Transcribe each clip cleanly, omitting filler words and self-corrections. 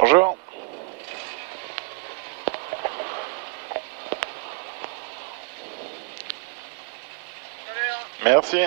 Bonjour. Merci.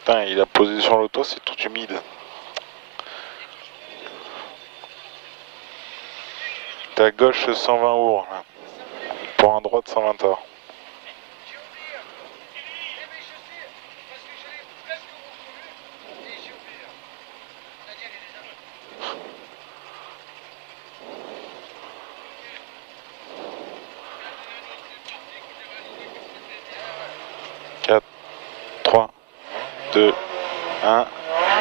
Putain, il a posé sur l'auto, c'est tout humide. T'es à gauche 120 ours, là. Pour un droit de 120 heures. Quatre, 3, 2, 1,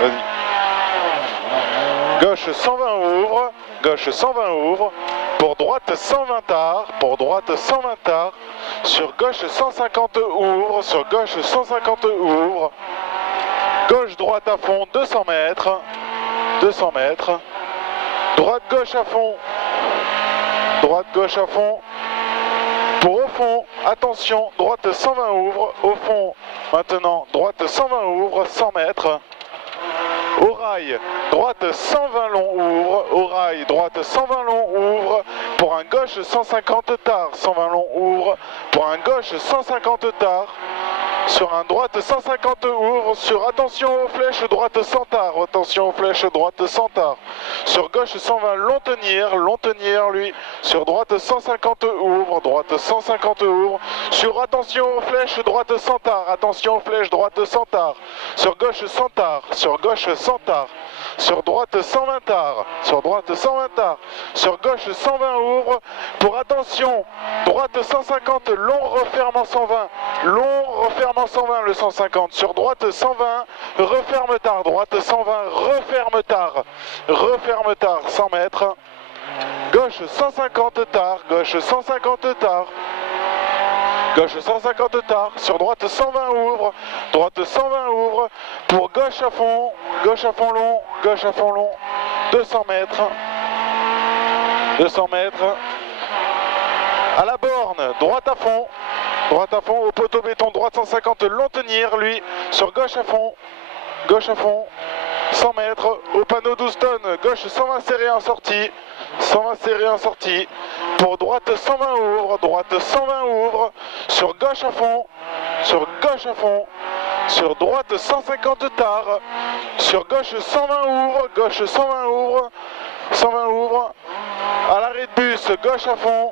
vas-y. Gauche 120 ouvre, gauche 120 ouvre, pour droite 120 arts, pour droite 120 arts, sur gauche 150 ouvre, sur gauche 150 ouvre, gauche droite à fond 200 mètres, 200 mètres, droite gauche à fond, droite gauche à fond, pour au fond, attention, droite 120 ouvre, au fond, maintenant, droite 120 ouvre, 100 mètres, au rail, droite 120 long ouvre, au rail, droite 120 long ouvre, pour un gauche 150 tard, 120 long ouvre, pour un gauche 150 tard, sur un droite 150 ouvre, sur attention aux flèches, droite 100 tard, attention aux flèches, droite 100 tard, sur gauche 120 long tenir lui, sur droite 150 ouvre, droite 150 ouvre, sur attention aux flèches, droite 100 tard, attention aux flèches, droite 100 tard, sur gauche 100 tard, sur gauche 100 tard, sur droite 120 tard, sur droite 120 tard, sur gauche 120 ouvre, pour attention, droite 150 long referme en 120, long referme en 120 le 150, sur droite 120, referme tard, droite 120, referme tard, 100 mètres, gauche 150 tard, gauche 150 tard, gauche 150 tard, sur droite 120 ouvre, droite 120 ouvre, pour gauche à fond long, 200 mètres, 200 mètres, à la borne, droite à fond, au poteau béton, droite 150, long tenir, lui, sur gauche à fond, 100 mètres, au panneau 12 tonnes, gauche 120 serré en sortie, 120 serré en sortie, pour droite 120 ouvre, sur gauche à fond, sur droite 150 tard, sur gauche 120 ouvre, 120 ouvre, à l'arrêt de bus, gauche à fond,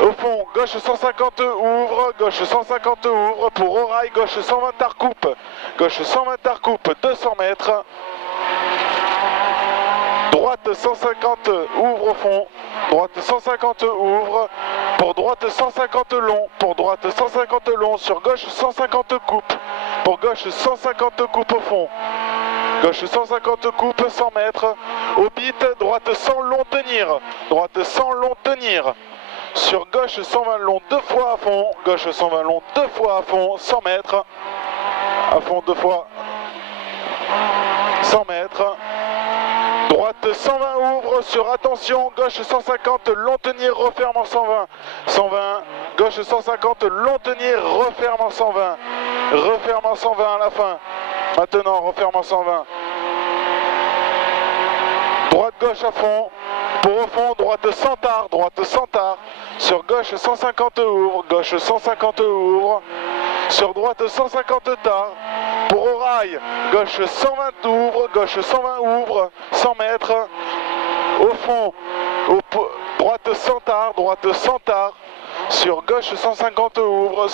au fond, gauche 150 ouvre, pour au rail, gauche 120 tard coupe, 200 mètres, droite 150 ouvre au fond, droite 150 ouvre, pour droite 150 long, sur gauche 150 coupe, pour gauche 150 coupe au fond, gauche 150 coupe 100 mètres, au bit, droite 100 long tenir, sur gauche 120 long 2 fois à fond, gauche 120 long 2 fois à fond, 100 mètres, à fond 2 fois, 100 mètres, droite 120 ouvre, sur attention, gauche 150 long tenir, referme en 120, gauche 150 long tenir, referme en 120 à la fin, maintenant referme en 120, droite gauche à fond, pour au fond, droite 100 tard, sur gauche 150 ouvre, sur droite 150 tard, pour au rail, gauche 120 ouvre, 100 mètres, au fond, droite 100 tard, sur gauche 150 ouvre,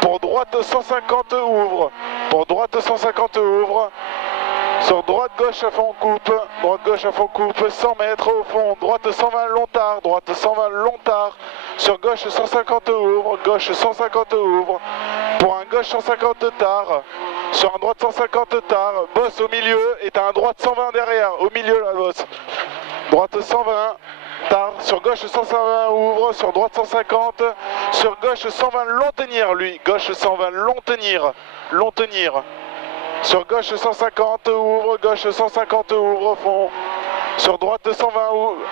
pour droite 150 ouvre, sur droite gauche à fond coupe, 100 mètres au fond, droite 120 long tard, sur gauche 150 ouvre, pour un gauche 150 tard, sur un droite 150 tard, bosse au milieu et t'as un droite 120 derrière, au milieu la bosse, droite 120 tard, sur gauche 120 ouvre, sur droite 150, sur gauche 120 long tenir lui, gauche 120 long tenir, sur gauche 150 ouvre, au fond, sur droite 120 ouvre,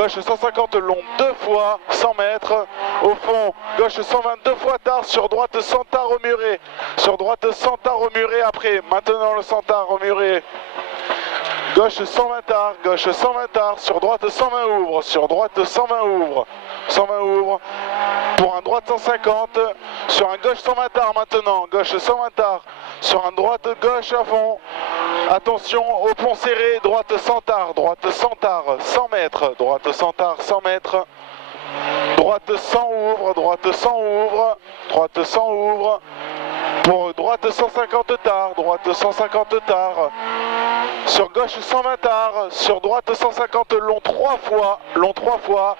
gauche 150 long 2 fois, 100 mètres. Au fond, gauche 122 fois tard, sur droite 100 tard au muret. Sur droite 100 tard au muret après. Maintenant le 100 tard au muret. Gauche 120 tard, gauche 120 tard, sur droite 120 ouvre, sur droite 120 ouvre. 120 ouvre. Pour un droite 150, sur un gauche 120 tard maintenant, gauche 120 tard, sur un droite gauche à fond. Attention au pont serré, droite 100 tard, droite 100 tard, 100 mètres, droite 100 tard, 100 mètres. Droite 100 ouvre, droite 100 ouvre, droite 100 ouvre. Pour droite 150 tard, droite 150 tard. Sur gauche 120 tard, sur droite 150 long 3 fois.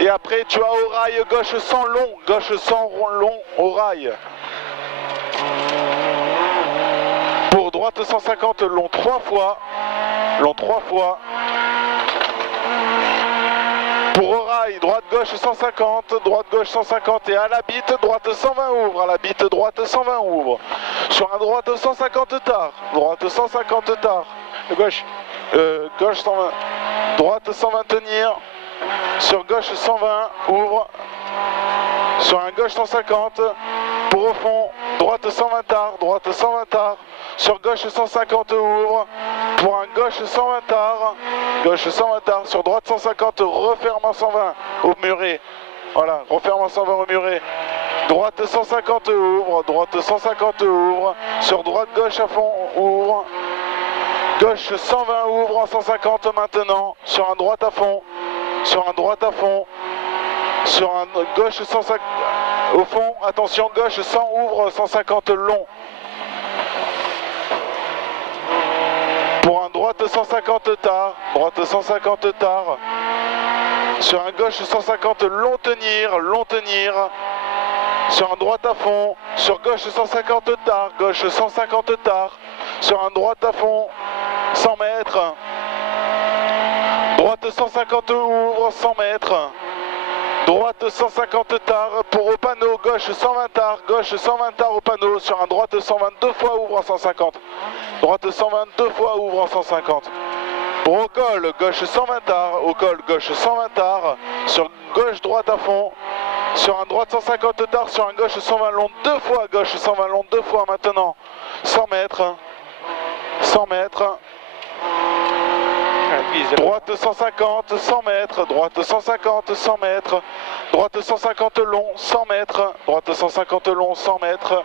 Et après tu as au rail gauche 100 long, gauche 100 long au rail. Pour droite 150 long 3 fois, long 3 fois. Pour au rail, droite gauche 150, droite gauche 150 et à la bite, droite 120 ouvre, à la bite, droite 120 ouvre. Sur un droite 150 tard, droite 150 tard. Gauche, gauche 120, droite 120 tenir, sur gauche 120, ouvre, sur un gauche 150, pour au fond, droite 120 tard, droite 120 tard, sur gauche 150 ouvre, pour un gauche 120 tard, gauche 120 tard, sur droite 150, referme en 120 au muret, voilà, referme en 120 au muret. Droite 150 ouvre, droite 150 ouvre, sur droite gauche à fond ouvre. Gauche 120 ouvre en 150 maintenant, sur un droite à fond, sur un droite à fond, sur un gauche 150, au fond, attention, gauche 100 ouvre 150 long. Pour un droite 150 tard, droite 150 tard, sur un gauche 150 long tenir, sur un droite à fond, sur gauche 150 tard, gauche 150 tard, sur un droite à fond, 100 mètres, droite 150 ouvre, 100 mètres, droite 150 tard, pour au panneau, gauche 120 tard, gauche 120 tard au panneau, sur un droite 122 fois ouvre en 150, droite 122 fois ouvre en 150. Pour au col, gauche 120 tard, au col, gauche 120 tard, sur gauche droite à fond, sur un droite 150 tard, sur un gauche 120 long 2 fois, gauche 120 long 2 fois maintenant, 100 mètres, 100 mètres. Droite 150, 100 mètres, droite 150, 100 mètres, droite 150 long, 100 mètres, droite 150 long, 100 mètres.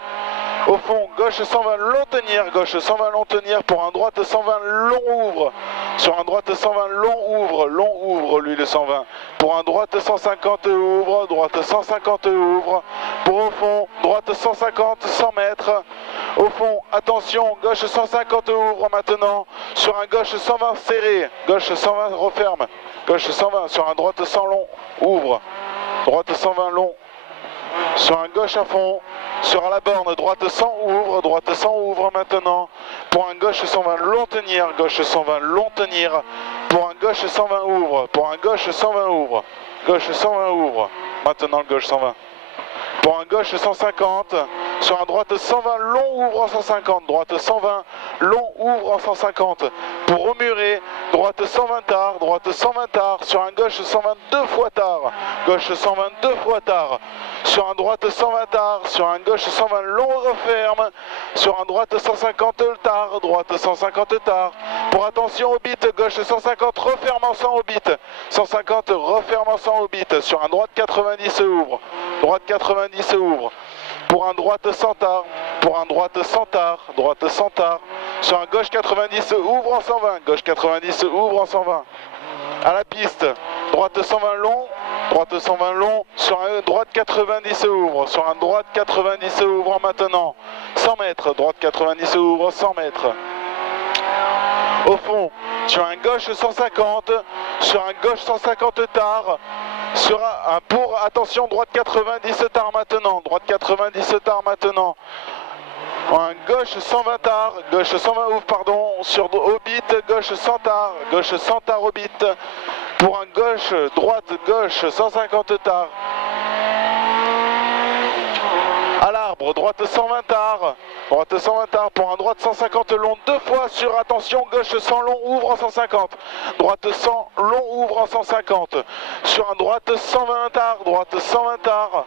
Au fond, gauche 120 long tenir, gauche 120 long tenir, pour un droite 120 long ouvre. Sur un droite 120 long ouvre, lui le 120. Pour un droite 150 ouvre, droite 150 ouvre. Pour au fond, droite 150, 100 mètres. Au fond, attention, gauche 150 ouvre maintenant, sur un gauche 120 serré, gauche 120 referme, gauche 120, sur un droite 100 long, ouvre, droite 120 long, sur un gauche à fond, sur la borne, droite 100 ouvre maintenant, pour un gauche 120 long tenir, gauche 120 long tenir, pour un gauche 120 ouvre, pour un gauche 120 ouvre, gauche 120 ouvre, maintenant le gauche 120. Pour un gauche 150, sur un droite 120 long ouvre en 150, droite 120 long ouvre en 150. Pour au muret, droite 120 tard, droite 120 tard, sur un gauche 122 fois tard, gauche 122 fois tard, sur un droite 120 tard, sur un gauche 120 long referme, sur un droite 150 tard, droite 150 tard. Pour attention au bit, gauche 150 referme en 100 au bit, 150 referme en 100 au bit, sur un droite 90 ouvre, droite 90 ouvre. Pour un droite 100 tard, pour un droite 100 tard, droite 100 tard, sur un gauche 90 ouvre en 120, gauche 90 ouvre en 120. À la piste, droite 120 long, droite 120 long, sur un droite 90 ouvre, sur un droite 90 ouvre maintenant, 100 mètres, droite 90 ouvre, 100 mètres. Au fond, sur un gauche 150, sur un gauche 150 tard, sur un pour, attention, droite 90 tard maintenant, droite 90 tard maintenant. Un gauche 120 tard, gauche 120 ouvre, pardon, sur au bit, gauche 100 tard au bit. Pour un gauche, droite, gauche 150 tard. À l'arbre. libre, droite 120 tard. Droite 120 tard pour un droite 150 long 2 fois sur, attention, gauche 100 long, ouvre en 150. Droite 100 long, ouvre en 150. Sur un droite 120 tard, droite 120 tard.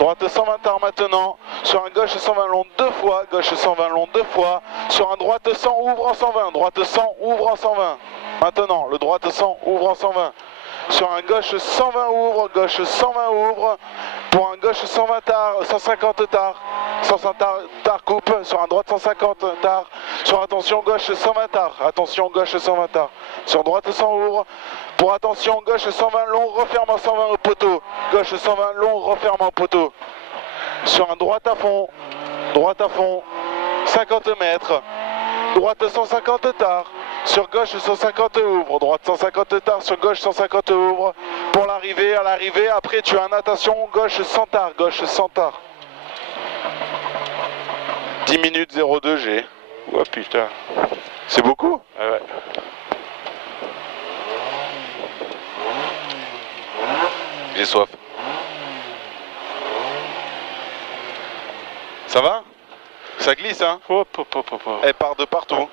Droite 120 tard maintenant. Sur un gauche 120 long 2 fois, gauche 120 long 2 fois. Sur un droite 100, ouvre en 120. Droite 100, ouvre en 120. Maintenant, le droite 100, ouvre en 120. Sur un gauche 120 ouvre, gauche 120 ouvre. Pour un gauche 120 tard, 150 tard. 150 tard coupe. Sur un droite 150 tard. Sur attention gauche 120 tard. Attention gauche 120 tard. Sur droite 100 ouvre. Pour attention gauche 120 long, referme en 120 au poteau. Gauche 120 long, referme en poteau. Sur un droite à fond. Droite à fond. 50 mètres. Droite 150 tard. Sur gauche 150 ouvre, droite 150 tard, sur gauche 150 ouvre. Pour l'arrivée, à l'arrivée, après tu as un attention, gauche 100 tard, gauche 100 tard. 10 minutes 02 G. Oh putain. C'est beaucoup? Ah ouais. J'ai soif. Ça va? Ça glisse hein? Hop, hop, hop, hop. Elle part de partout.